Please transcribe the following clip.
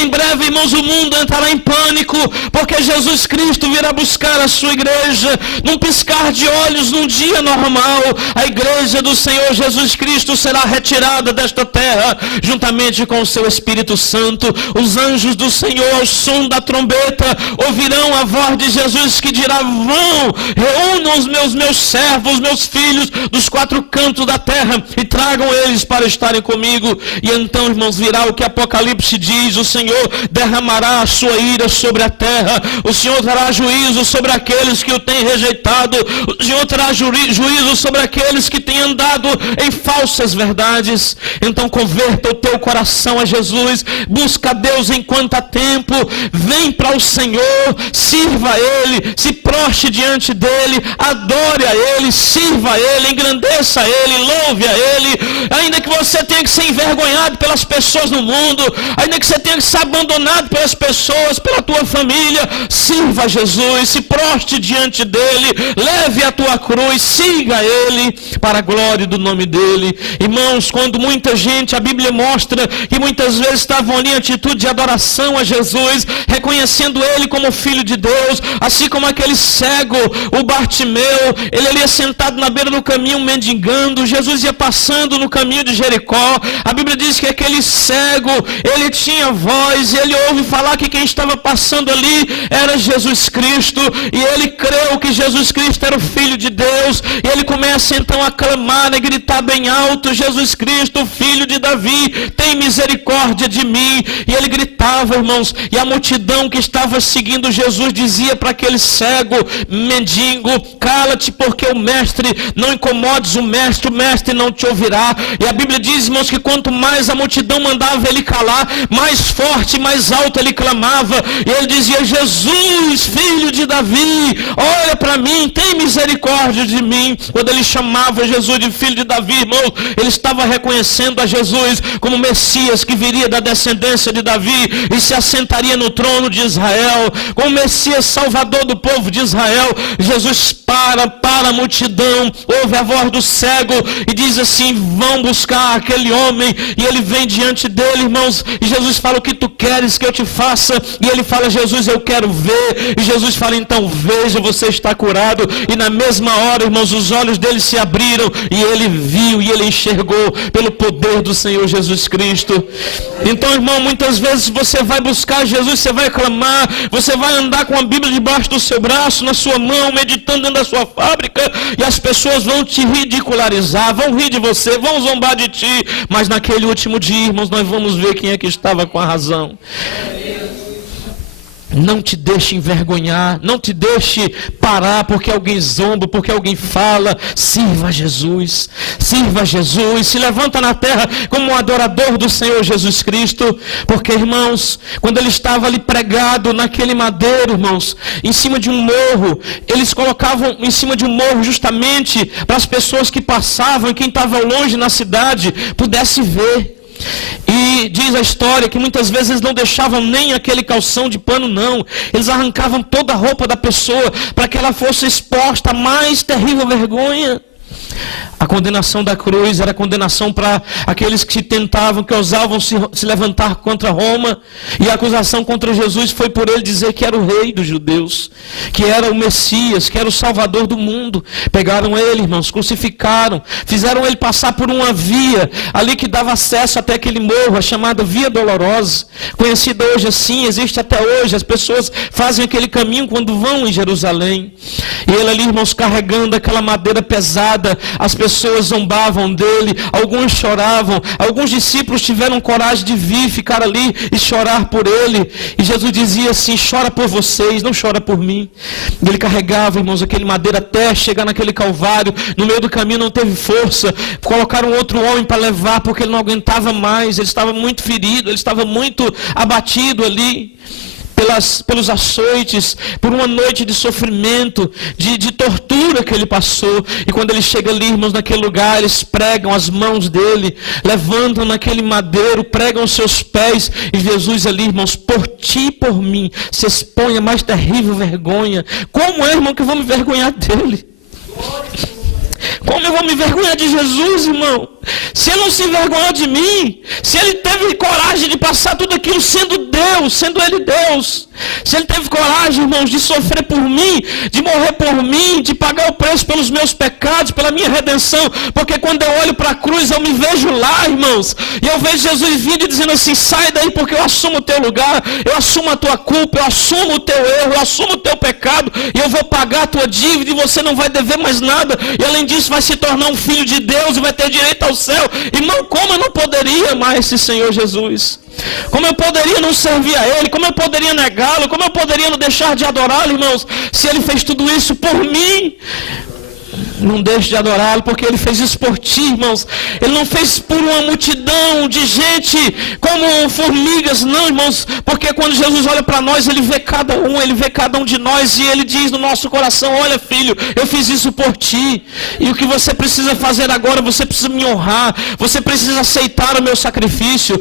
Em breve, irmãos, o mundo entrará em pânico, porque Jesus Cristo virá buscar a sua igreja. Num piscar de olhos, num dia normal, a igreja do Senhor Jesus Cristo será retirada desta terra, juntamente com o seu Espírito Santo. Os anjos do Senhor, ao som da trombeta, ouvirão a voz de Jesus que dirá: vão, reúnam os meus servos, meus filhos dos quatro cantos da terra e tragam eles para estarem comigo. E então, irmãos, virá o que Apocalipse diz: o Senhor derramará a sua ira sobre a terra, o Senhor trará juízo sobre aqueles que o têm rejeitado, o Senhor trará juízo sobre aqueles que têm andado em falsas verdades. Então converta o teu coração a Jesus, busca a Deus enquanto há tempo, vem para o Senhor, sirva a Ele, se prostre diante dEle, adore a Ele, sirva a Ele, engrandeça a Ele, louve a Ele. Ainda que você tenha que ser envergonhado pelas pessoas no mundo, ainda que você tenha que ser abandonado pelas pessoas, pela tua família, sirva a Jesus, se prostre diante dEle, leve a tua cruz, siga Ele para a glória do nome dEle. Irmãos, quando muita gente, a Bíblia mostra que muitas vezes estavam ali em atitude de adoração a Jesus, reconhecendo Ele como Filho de Deus, assim como aquele cego, o Bartimeu, ele ali sentado na beira do caminho mendigando. Jesus ia passando no caminho de Jericó. A Bíblia diz que aquele cego, ele tinha voz, e ele ouve falar que quem estava passando ali era Jesus Cristo, e ele creu que Jesus Cristo era o Filho de Deus, e ele começa então a clamar, a gritar bem alto: Jesus Cristo, Filho de Davi, tem misericórdia de mim. E ele gritava, irmãos, e a multidão que estava seguindo Jesus dizia para aquele cego, mendigo: cala-te, porque o mestre, não incomodes o mestre não te ouvirá. E a Bíblia diz, irmãos, que quanto mais a multidão mandava ele calar, mais forte, mais alto ele clamava, e ele dizia: Jesus, Filho de Davi, olha para mim, tem misericórdia de mim. Quando ele chamava Jesus de Filho de Davi, irmãos, ele estava reconhecendo a Jesus como Messias que viria da descendência de Davi e se assentaria no trono de Israel, como Messias salvador do povo de Israel. Jesus para a multidão, ouve a voz do cego e diz assim: vão buscar aquele homem. E ele vem diante dele, irmãos, e Jesus fala: o que tu queres que eu te faça? E ele fala: Jesus, eu quero ver. E Jesus fala: então veja, você está curado. E na mesma hora, irmãos, os olhos dele se abriram e ele viu e ele enxergou pelo poder do Senhor Jesus Cristo. Então, irmão, muitas vezes você vai buscar Jesus, você vai clamar, você vai andar com a Bíblia debaixo do seu braço, na sua mão, meditando dentro da sua fábrica, e as pessoas vão te ridicularizar, vão rir de você, vão zombar de ti, mas naquele último dia, irmãos, nós vamos ver quem é que estava com a razão. Não te deixe envergonhar, não te deixe parar porque alguém zomba, porque alguém fala. Sirva a Jesus, se levanta na terra como um adorador do Senhor Jesus Cristo. Porque, irmãos, quando ele estava ali pregado naquele madeiro, irmãos, em cima de um morro, eles colocavam em cima de um morro justamente para as pessoas que passavam e quem estava longe na cidade pudesse ver. E diz a história que muitas vezes eles não deixavam nem aquele calção de pano, não. Eles arrancavam toda a roupa da pessoa para que ela fosse exposta à mais terrível vergonha. A condenação da cruz era condenação para aqueles que tentavam, que ousavam se levantar contra Roma. E a acusação contra Jesus foi por ele dizer que era o rei dos judeus, que era o Messias, que era o Salvador do mundo. Pegaram ele, irmãos, crucificaram, fizeram ele passar por uma via ali que dava acesso até aquele morro, a chamada Via Dolorosa, conhecida hoje assim, existe até hoje. As pessoas fazem aquele caminho quando vão em Jerusalém. E ele ali, irmãos, carregando aquela madeira pesada, as pessoas zombavam dele, alguns choravam, alguns discípulos tiveram coragem de vir, ficar ali e chorar por ele. E Jesus dizia assim: chora por vocês, não chora por mim. E ele carregava, irmãos, aquele madeira até chegar naquele Calvário. No meio do caminho não teve força, colocaram outro homem para levar, porque ele não aguentava mais, ele estava muito ferido, ele estava muito abatido ali pelos açoites, por uma noite de sofrimento, de tortura que ele passou. E quando ele chega ali, irmãos, naquele lugar, eles pregam as mãos dele, levantam naquele madeiro, pregam os seus pés, e Jesus ali, irmãos, por ti e por mim, se expõe a mais terrível vergonha. Como é, irmão, que eu vou me vergonhar dele? Como eu vou me envergonhar de Jesus, irmão? Se ele não se envergonhou de mim, se ele teve coragem de passar tudo aquilo sendo Deus, Deus, sendo Ele Deus. Se Ele teve coragem, irmãos, de sofrer por mim, de morrer por mim, de pagar o preço pelos meus pecados, pela minha redenção, porque quando eu olho para a cruz, eu me vejo lá, irmãos, e eu vejo Jesus vindo e dizendo assim: sai daí, porque eu assumo o teu lugar, eu assumo a tua culpa, eu assumo o teu erro, eu assumo o teu pecado, e eu vou pagar a tua dívida, e você não vai dever mais nada, e além disso vai se tornar um filho de Deus, e vai ter direito ao céu. Irmão, como eu não poderia amar esse Senhor Jesus? Como eu poderia não servir a Ele? Como eu poderia negá-lo? Como eu poderia não deixar de adorá-lo, irmãos? Se Ele fez tudo isso por mim, não deixe de adorá-lo, porque Ele fez isso por ti, irmãos. Ele não fez por uma multidão de gente como formigas, não, irmãos. Porque quando Jesus olha para nós, Ele vê cada um, Ele vê cada um de nós, e Ele diz no nosso coração: olha, filho, eu fiz isso por ti, e o que você precisa fazer agora, você precisa me honrar, você precisa aceitar o meu sacrifício,